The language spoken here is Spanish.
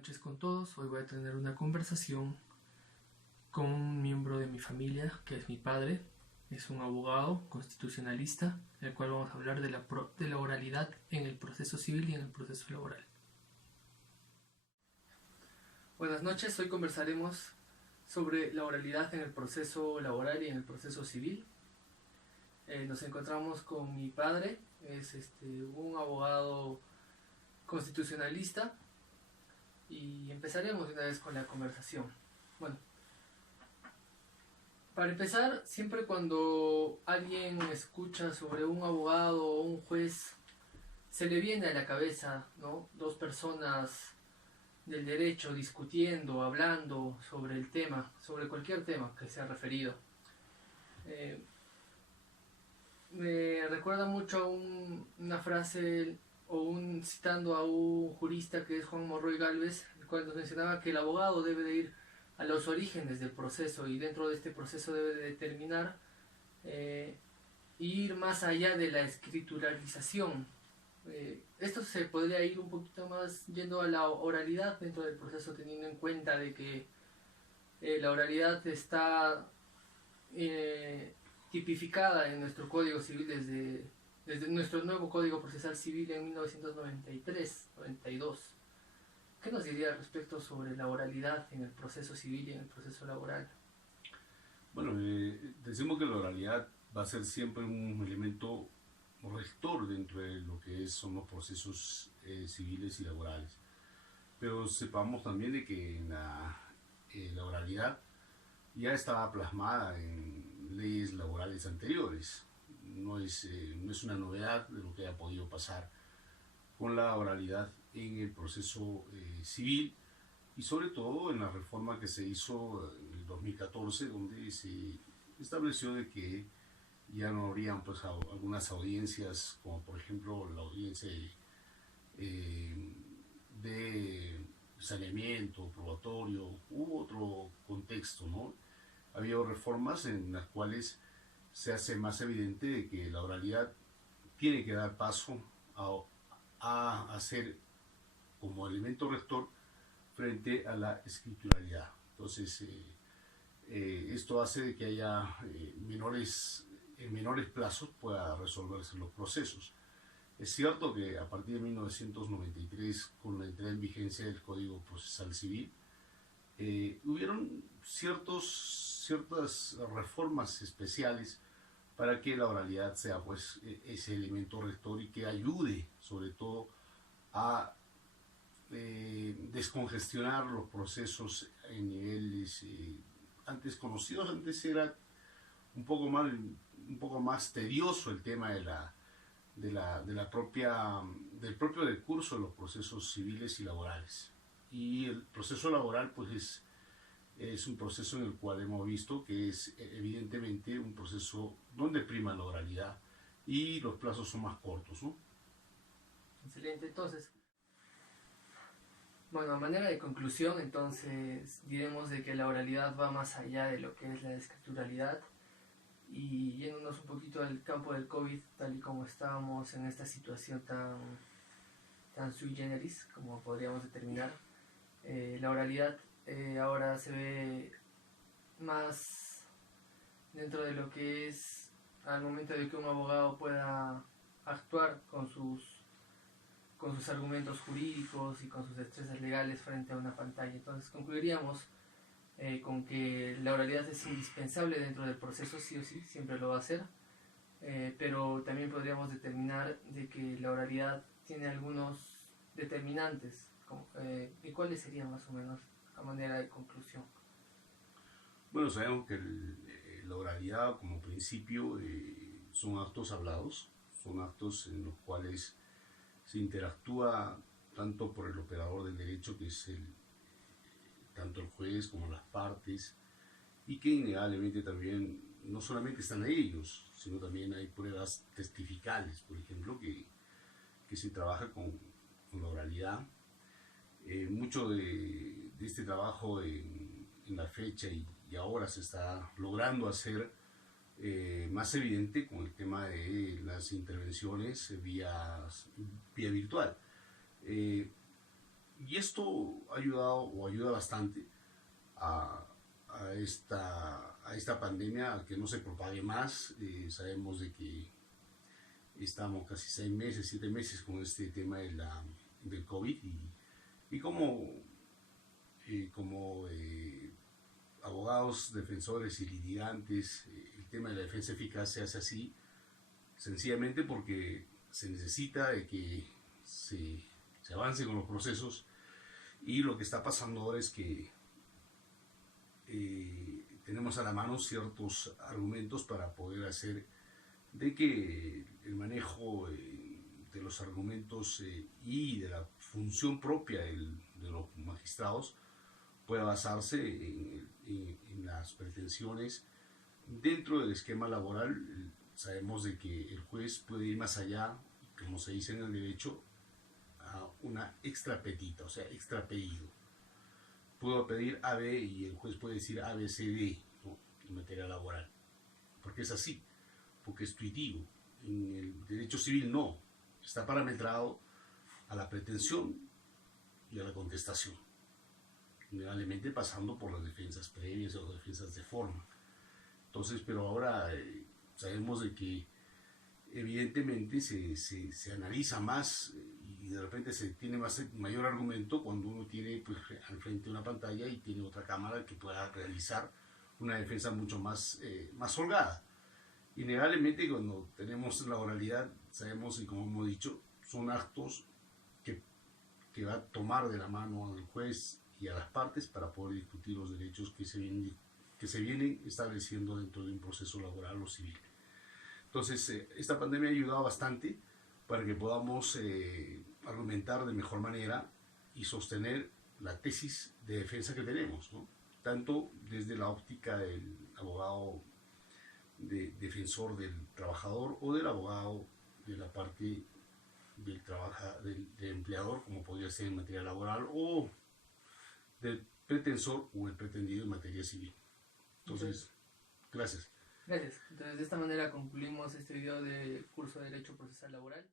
noches con todos. Hoy voy a tener una conversación con un miembro de mi familia, que es mi padre. Es un abogado constitucionalista, en el cual vamos a hablar de la oralidad en el proceso civil y en el proceso laboral. Buenas noches, hoy conversaremos sobre la oralidad en el proceso laboral y en el proceso civil. Nos encontramos con mi padre, es un abogado constitucionalista, y empezaremos de una vez con la conversación. Bueno, para empezar, siempre cuando alguien escucha sobre un abogado o un juez, se le viene a la cabeza, ¿no?, dos personas del derecho discutiendo, hablando sobre el tema, sobre cualquier tema que sea referido. Me recuerda mucho a una frase citando a un jurista que es Juan Morroy Gálvez, el cual nos mencionaba que el abogado debe de ir a los orígenes del proceso y dentro de este proceso debe de determinar ir más allá de la escrituralización. Esto se podría ir un poquito más yendo a la oralidad dentro del proceso, teniendo en cuenta de que la oralidad está tipificada en nuestro Código Civil desde nuestro nuevo Código Procesal Civil en 1993-92. ¿Qué nos diría respecto sobre la oralidad en el proceso civil y en el proceso laboral? Bueno, decimos que la oralidad va a ser siempre un elemento rector dentro de lo que son los procesos civiles y laborales. Pero sepamos también de que la oralidad ya estaba plasmada en leyes laborales anteriores. No es una novedad de lo que haya podido pasar con la oralidad en el proceso civil, y sobre todo en la reforma que se hizo en el 2014, donde se estableció de que ya no habrían pues algunas audiencias, como por ejemplo la audiencia de saneamiento, probatorio, u otro contexto, ¿no? Ha habido reformas en las cuales se hace más evidente de que la oralidad tiene que dar paso a ser como elemento rector frente a la escrituralidad. Entonces, esto hace de que haya en menores plazos pueda resolverse los procesos. Es cierto que a partir de 1993, con la entrada en vigencia del Código Procesal Civil, hubieron ciertas reformas especiales para que la oralidad sea pues ese elemento rector y que ayude sobre todo a descongestionar los procesos en niveles antes conocidos. Antes era un poco más tedioso el tema del propio decurso de los procesos civiles y laborales. Y el proceso laboral pues es un proceso en el cual hemos visto que es evidentemente un proceso donde prima la oralidad y los plazos son más cortos, ¿no? Excelente, entonces, bueno, a manera de conclusión, entonces diremos de que la oralidad va más allá de lo que es la escrituralidad, y yéndonos un poquito al campo del COVID, tal y como estábamos en esta situación tan sui generis, como podríamos determinar, la oralidad ahora se ve más dentro de lo que es al momento de que un abogado pueda actuar con sus argumentos jurídicos y con sus destrezas legales frente a una pantalla. Entonces concluiríamos con que la oralidad es indispensable dentro del proceso, sí o sí, siempre lo va a ser, pero también podríamos determinar de que la oralidad tiene algunos determinantes, ¿y cuáles serían más o menos a manera de conclusión? Bueno, sabemos que la oralidad como principio son actos hablados, son actos en los cuales se interactúa tanto por el operador del derecho, que es tanto el juez como las partes, y que innegablemente también no solamente están ellos, sino también hay pruebas testificales, por ejemplo, que se trabaja con la oralidad. Mucho de este trabajo en la fecha y ahora se está logrando hacer más evidente con el tema de las intervenciones vía virtual. Y esto ha ayudado o ayuda bastante a, a esta pandemia a que no se propague más. Sabemos de que estamos casi 6 meses, 7 meses con este tema del COVID y como abogados, defensores y litigantes, el tema de la defensa eficaz se hace así sencillamente porque se necesita de que se avance con los procesos y lo que está pasando ahora es que tenemos a la mano ciertos argumentos para poder hacer de que el manejo de los argumentos y de la función propia de los magistrados pueda basarse en las pretensiones dentro del esquema laboral. Sabemos de que el juez puede ir más allá, como se dice en el derecho, a una extra petita, o sea, extra pedido. Puedo pedir AB y el juez puede decir ABCD, ¿no?, en materia laboral, porque es así, porque es tuitivo. En el derecho civil no, está parametrado a la pretensión y a la contestación, generalmente pasando por las defensas previas o defensas de forma. Entonces, pero ahora sabemos de que evidentemente se analiza más y de repente se tiene mayor argumento cuando uno tiene pues, al frente una pantalla y tiene otra cámara que pueda realizar una defensa mucho más holgada. Innegablemente cuando tenemos la oralidad, sabemos y como hemos dicho, son actos que va a tomar de la mano al juez y a las partes para poder discutir los derechos que se vienen estableciendo dentro de un proceso laboral o civil. Entonces, esta pandemia ha ayudado bastante para que podamos argumentar de mejor manera y sostener la tesis de defensa que tenemos, ¿no?, tanto desde la óptica del abogado defensor del trabajador o del abogado de la parte del empleador, como podría ser en materia laboral, o del pretensor o el pretendido en materia civil. Entonces, gracias. Gracias. Entonces, de esta manera concluimos este video de curso de Derecho Procesal Laboral.